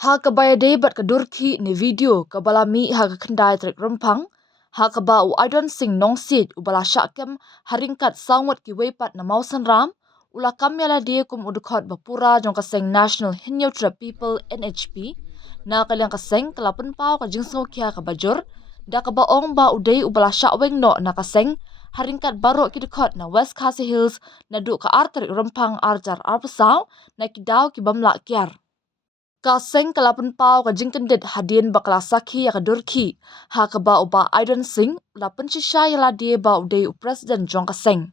Ha kabaya debat kedurki ni video kabalami ha kendai trek rempang ha kaba u idon sing nong sit ubala syakem haringkat sangwat ki wepat na mausan ram ula kamyala dia kum udukot bapura jong kaseng National Hinyotra People NHP na kalyang kaseng kelapun pau ka jingsngo kia ka bajur da kaba ong ba udai ubala syakweng no na kaseng haringkat barok ki dukot na West Khasi Hills na du ka artrik rempang arjar arpesau na kidau ki bamla kiar. Kaseng kelapun pau ka jingkendit hadien bakala sakhi ya kadurki ha ka ba uba Idon Singh la pensisya yala dia ba udai u presiden jong kaseng.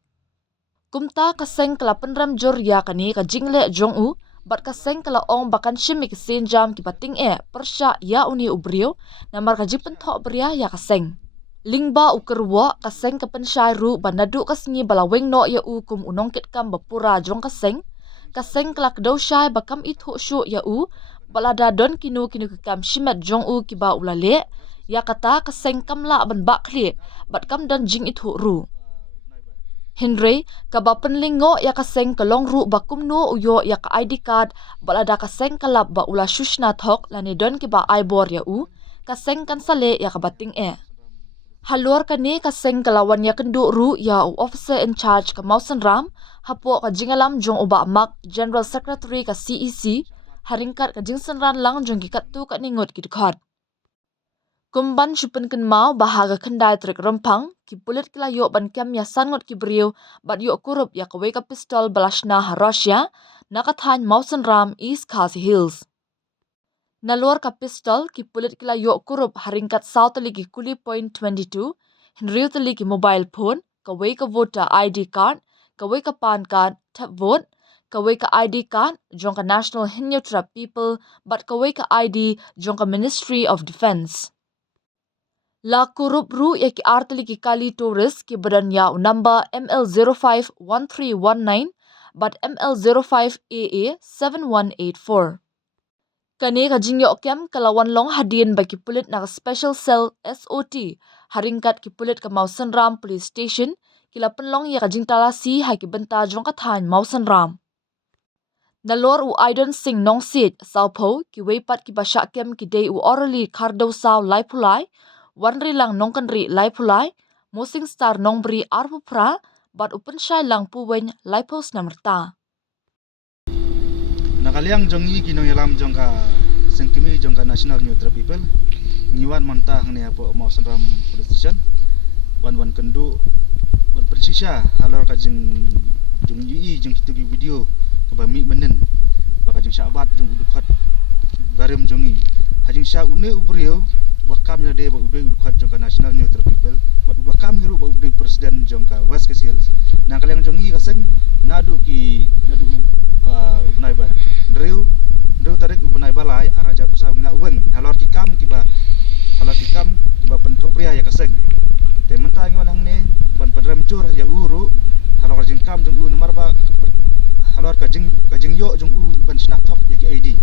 Kumta kaseng kelapun ramjur ya kani ka jingle jong u bat kaseng kala ong bakan shimik senjam ki bating persya ya uni ubrio na mar ka jipen thok bria ya kaseng. Lingba ukerwa kaseng ka pensyai ru banadu kasngi balaweng no ya u kum unongkit kam bapura jong kaseng. Kaseng kelak dosai bakam itu syu ya u balada don kinu kam shimet jong u kiba ulale ya kata kaseng kamla ban bakli bat kam don jing itu ru. Henry kaba penlingo ya kaseng kelong ru bakum no uyo ya ka ID card balada kaseng kalap ba ula shushna thok lani don kiba aibor ya u kaseng kan sale ya ka bating Halor kani kaseng kalawan ya kendu ru ya u officer in charge ka Mausan Ram hapo ka jingalam jong uba mak General Secretary ka CEC haringkat ka jingsen ran lang jong gikat tu ka ningot ki dekat. Kumban syupen ken mau bahaga kendai trek rempang ki pulit kila yo ban kem ya sangot ki beriu bat yo kurup ya ka weka pistol balashna ha Russia nakathan Mausan Ram East Khasi Hills. Naluar ka pistol ki pulit kila yo kurup haringkat south ki kuli point 22 henriu tali ki mobile phone ka weka voter ID card ka weka pan card tap vote ka weka ID card jong ka National Hinyotra People but ka weka ID jong ka Ministry of Defence. La kurup ru ya ki artali ki kali tourist ki badan ya number ML051319 but ML05AA 7184. Kani ka jingyo kem kalawan long hadien bagi pulit na special cell SOT haringkat ki pulit ka Mausan Ram Police Station kila penlong ya ka jingtalasi ha ki benta jong ka than Mausan Ram. Nalor u Idon Singh nong sit saupo ki weipat ki basya kem ki day u orally kardo saw lai pulai wanri lang nong kanri lai pulai mosing star nong beri arpu pra bat upen syai lang puwen lai pos namerta. Nakaliang jongi kinong yalam jongka sengkimi jongka National Hinyotra People ngiwan mantah ngene apo Mausan Ram Police Station wan kendu wan persisya halor kajing jong yi jong kitugi video kabami menen baka jong syabat jong udukhat barem jongi hajing sya une ubrio bakam ya de ba udai udukhat jongka National Hinyotra People bat bakam hiru ba udai presiden jongka West Khasi Hills nakaliang jongi kaseng nadu ubnai ba ndriu tarik ubnai balai araja pusau ngina uweng halor kikam kiba pentok pria ya kaseng te mentang ngan hang ne ban padramcur ya uru halor jing kam jung u nomor ba halor ka jing yo jung u ban sna thok ya ki ID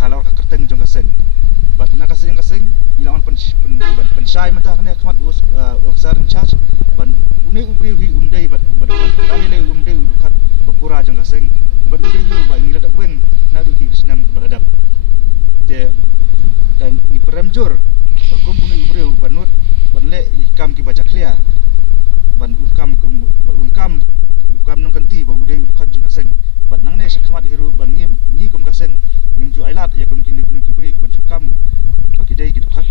halor ka kerteng jung kaseng bat na kaseng ilawan pensai mentang ne khmat officer in charge ban une ubri wi umdai bat kali le umdai udukhat bapura jung kaseng ban udai yu ba ingla da weng na du ki snam baladap de kan ni premjur bakum uni ubreu banut banle ikam ki baca clear ban unkam nang kanti ba udai udukhat jung kaseng bat nang ne sakhamat hiru bangim ni kum kaseng ngim ju ailat ya kum ki bri ban sukam bakidai ki dukhat